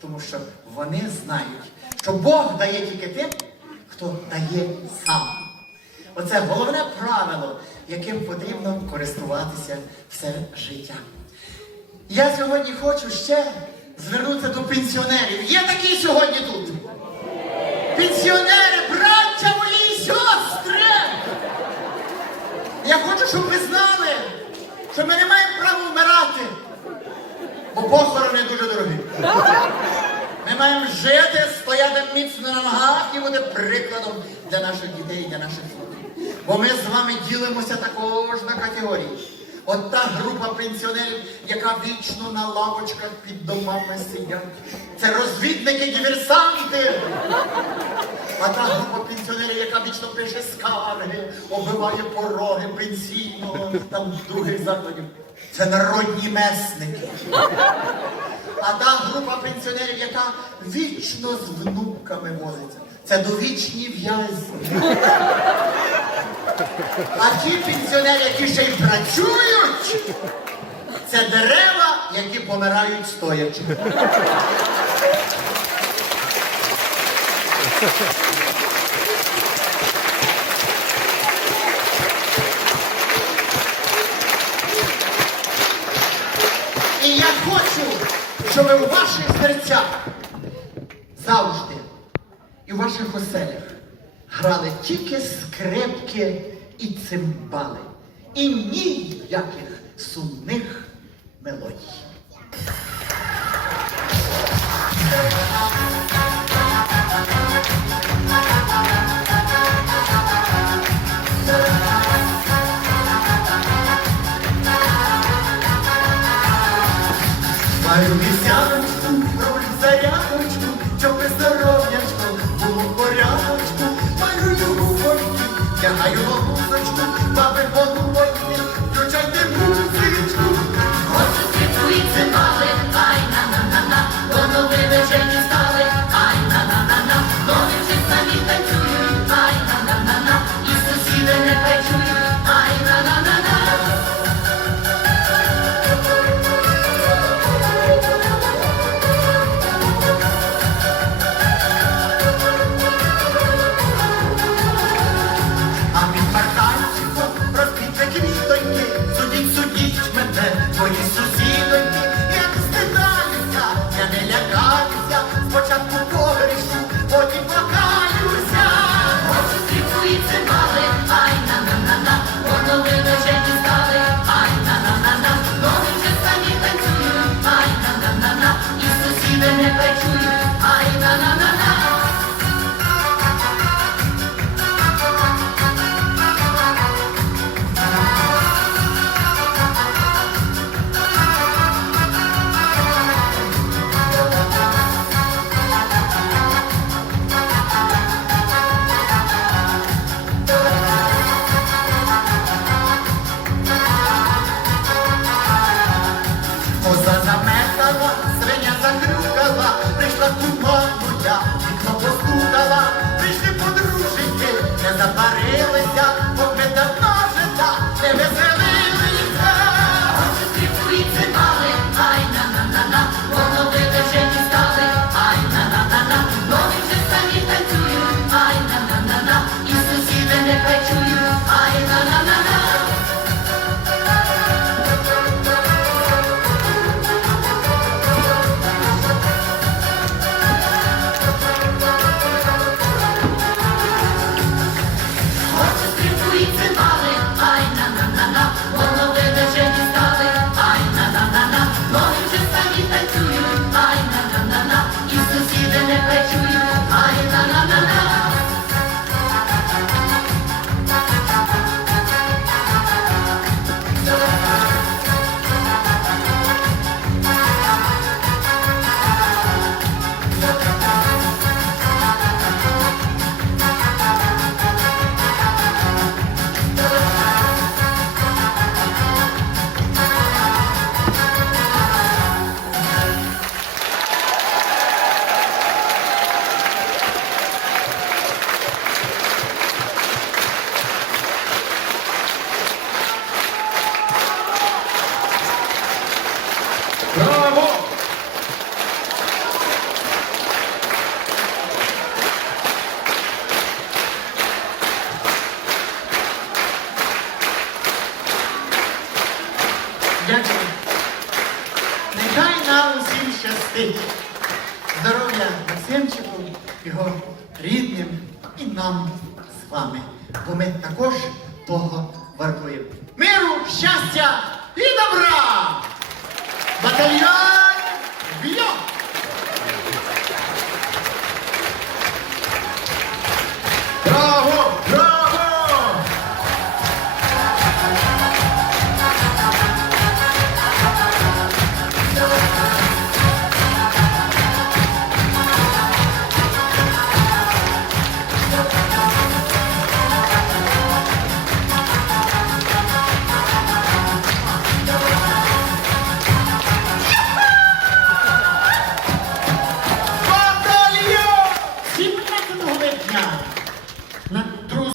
тому що вони знають, що Бог дає тільки тим, хто дає сам. Оце головне правило, яким потрібно користуватися все життя. Я сьогодні хочу ще звернутися до пенсіонерів. Є такі сьогодні тут. Пенсіонери, браття мої сестри! Я хочу, щоб ви знали, що ми не маємо права вмирати, бо похорони дуже дорогі. Ми маємо жити, стояти міцно на ногах і бути прикладом для наших дітей для наших внуків. Бо ми з вами ділимося також на категорії. От та група пенсіонерів, яка вічно на лавочках під домами сидять. Це розвідники, диверсанти. А та група пенсіонерів, яка вічно пише скарги, оббиває пороги пенсійного, там других закладів. Це народні месники. А та група пенсіонерів, яка вічно з внуками возиться. Це довічні в'язні. А ті пенсіонери, які ще й працюють, це дерева, які помирають стоячи. І я хочу, щоб у ваших серцях. Завжди. І в ваших оселях. Грали тільки скрипки і цимбали, і ніяких сумних мелодій. Маю вівсяночку, роблю зарядочку, щоб без здоров'ячко було в порядочку. Маю любовочку, тягаю ловусочку, баби голубочки, Коза заметала, свиня закрюкала, прийшла кума моя, вікно постукала, прийшли подружики, не запарилися, Браво! Дякую. Нехай нам усім щастить. Здоров'я Максимчику, його рідним і нам з вами. Бо ми також того вартуємо. Миру, щастя і добра! Batalyon!